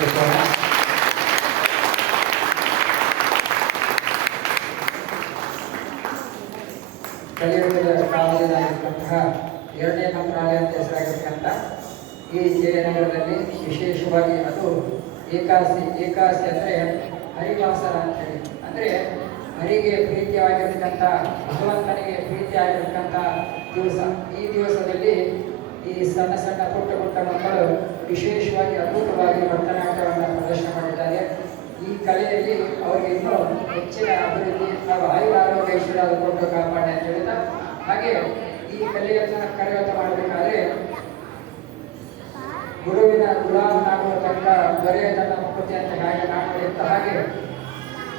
ತಿಳಿಸೋಣ. ಕಲಿಯುಗದ ಕಾಲದಲ್ಲಿರುವಂತಹ 2ನೇ ಮಂತ್ರಾಲಯ ಅಂತ ಹೆಸರಾಗಿರ್ತಕ್ಕಂಥ ಈ ಜಯನಗರದಲ್ಲಿ ವಿಶೇಷವಾಗಿ ಅದು ಏಕಾದಶಿ ಅಂದರೆ ಹರಿವಾಸರ ಅಂತ ಹೇಳಿ, ಅಂದರೆ ಹರಿಗೆ ಪ್ರೀತಿಯಾಗಿರ್ತಕ್ಕಂಥ, ಭಗವಂತನಿಗೆ ಪ್ರೀತಿಯಾಗಿರ್ತಕ್ಕಂಥ ದಿವಸ. ಈ ದಿವಸದಲ್ಲಿ ಈ ಸಣ್ಣ ಸಣ್ಣ ಪುಟ್ಟ ಮಕ್ಕಳು ವಿಶೇಷವಾಗಿ ಅದ್ಭುತವಾಗಿ ಭರತನಾಟ್ಯವನ್ನು ಪ್ರದರ್ಶನ ಮಾಡಿದ್ದಾರೆ. ಈ ಕಲೆಯಲ್ಲಿ ಅವರಿಗೆ ಇನ್ನೂ ಹೆಚ್ಚಿನ ಅಭಿವೃದ್ಧಿ ಹಾಗೂ ಆಯುರ ಆರೋಗ್ಯ ಐಶ್ವರ್ಯ ಕೊಟ್ಟು ಕಾಪಾಡಿ ಅಂತ ಹೇಳಿದ ಹಾಗೆ ಈ ಕಲೆಯನ್ನು ಕರಗತ ಮಾಡಬೇಕಾದ್ರೆ ಗುರುವಿನ ಗುಲಾಮನಾಗುವ ತನಕ ದೊರೆಯ ತನ್ನ ಮುಕ್ತಿ ಅಂತ ಹಾಗೆ ನಾಡಿದ ಹಾಗೆ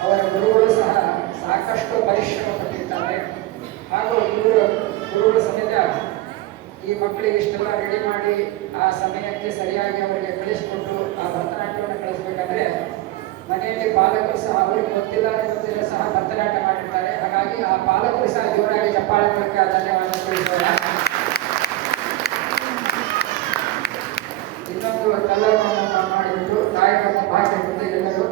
ಅವರ ಗುರುಗಳು ಸಹ ಸಾಕಷ್ಟು ಪರಿಶ್ರಮ ಪಟ್ಟಿರ್ತಾರೆ. ಹಾಗೂ ಗುರುಗಳ ಸಮೇತ ಈ ಮಕ್ಕಳಿಗೆ ಇಷ್ಟೆಲ್ಲ ರೆಡಿ ಮಾಡಿ ಆ ಸಮಯಕ್ಕೆ ಸರಿಯಾಗಿ ಅವರಿಗೆ ಕಳಿಸಿಕೊಟ್ಟು ಆ ಭರತನಾಟ್ಯವನ್ನು ಕಳಿಸಬೇಕಂದ್ರೆ ಮನೆಯಲ್ಲಿ ಪಾಲಕರು ಸಹ ಅವರಿಗೆ ಗೊತ್ತಿಲ್ಲ ಸಹ ಭರತನಾಟ್ಯ ಮಾಡಿರ್ತಾರೆ. ಹಾಗಾಗಿ ಆ ಪಾಲಕರು ಸಹ ಜೋರಾಗಿ ಚಪ್ಪಾಳೆ ಮೂಲಕ ಧನ್ಯವಾದ ತಿಳಿಸೋಣ. ಇನ್ನೊಂದು ಕಲ್ಲರವನ್ನು ಮಾಡಿಬಿಟ್ಟು ನಾಯಕ ಮುಂಭಾಗದಿಂದ ಎಲ್ಲರೂ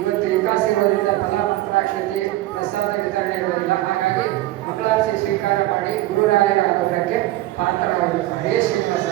ಇವತ್ತು ಏಕಾಸಿ ಇರೋದ್ರಿಂದ ಫಲ ಮಂತ್ರಾಕ್ಷತೆ ಪ್ರಸಾದ ವಿತರಣೆ ಇರೋದಿಲ್ಲ. ಹಾಗಾಗಿ ಮಂಗಳಾರತಿ ಸ್ವೀಕಾರ ಮಾಡಿ ಗುರುರಾಯರ ಅನುಗ್ರಹಕ್ಕೆ ಪಾತ್ರರಾಗಬೇಕು. ಹರೇ ಶ್ರೀನಿವಾಸ.